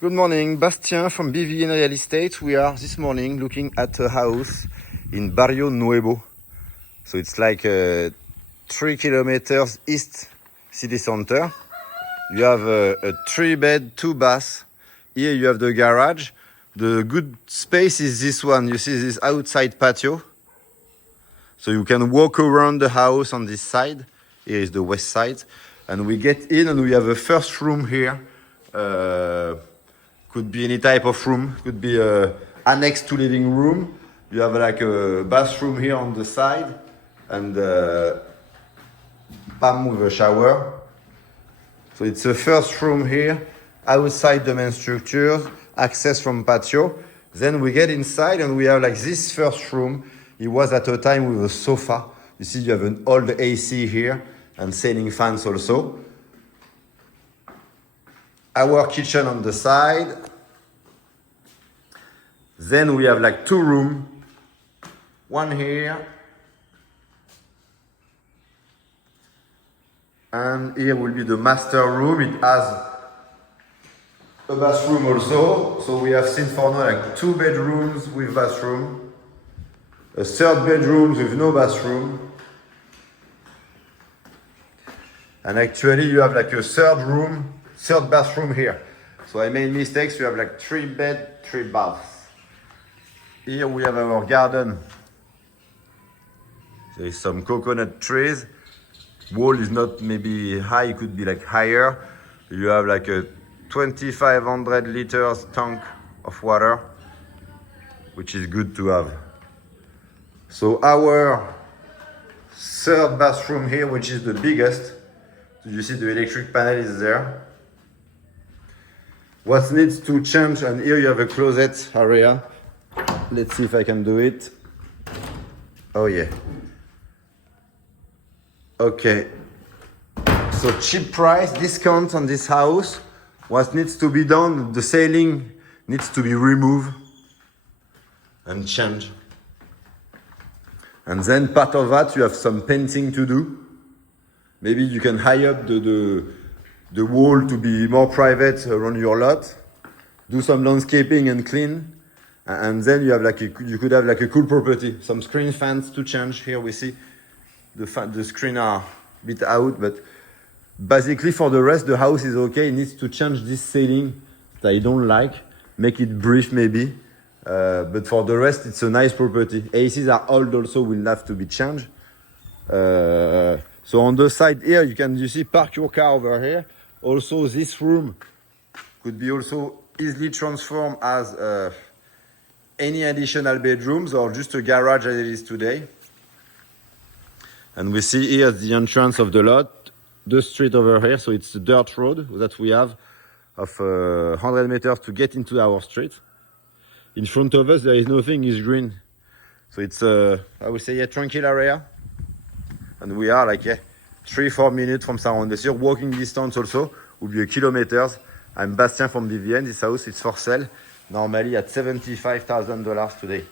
Good morning, Bastien from BVN Real Estate. We are this morning looking at a house in Barrio Nuevo. So it's like 3 kilometers east city center. You have a 3-bed, 2-bath. Here you have the garage. The good space is this one. You see this outside patio. So you can walk around the house on this side. Here is the west side. And we get in and we have a first room here. Could be any type of room. Could be annex to living room. You have like a bathroom here on the side. And palm with a shower. So it's a first room here. Outside the main structure. Access from patio. Then we get inside and we have like this first room. It was at a time with a sofa. You see you have an old AC here. And ceiling fans also. Our kitchen on the side. Then we have like 2 rooms. One here. And here will be the master room. It has a bathroom also. So we have seen for now like 2 bedrooms with bathroom. A 3rd bedroom with no bathroom. And actually you have like a 3rd bathroom here. So I made mistakes. You have like 3 bed, 3 baths. Here we have our garden. There is some coconut trees. Wall is not maybe high, it could be like higher. You have like a 2,500 liters tank of water, which is good to have. So our 3rd bathroom here, which is the biggest. You see the electric panel is there. What needs to change, and here you have a closet area. Let's see if I can do it. Oh yeah. Okay. So cheap price, discount on this house. What needs to be done, the ceiling needs to be removed and changed. And then part of that you have some painting to do. Maybe you can high up the wall to be more private around your lot. Do some landscaping and clean. And then you have like you could have like a cool property. Some screen fans to change. Here we see the screen are a bit out, but basically for the rest the house is okay. It needs to change this ceiling that I don't like. Make it brief maybe. But for the rest it's a nice property. ACs are old also, will have to be changed. So on the side here, you see park your car over here. Also this room could be also easily transformed as any additional bedrooms or just a garage as it is today. And we see here the entrance of the lot, the street over here. So it's a dirt road that we have of 100 meters to get into our street. In front of us there is nothing, it's green. So it's I would say a tranquil area. And we are like 3-4 minutes from San Juan del Sur. Walking distance also will be a kilometers. I'm Bastien from BVN. This house is for sale. Normally at $75,000 today.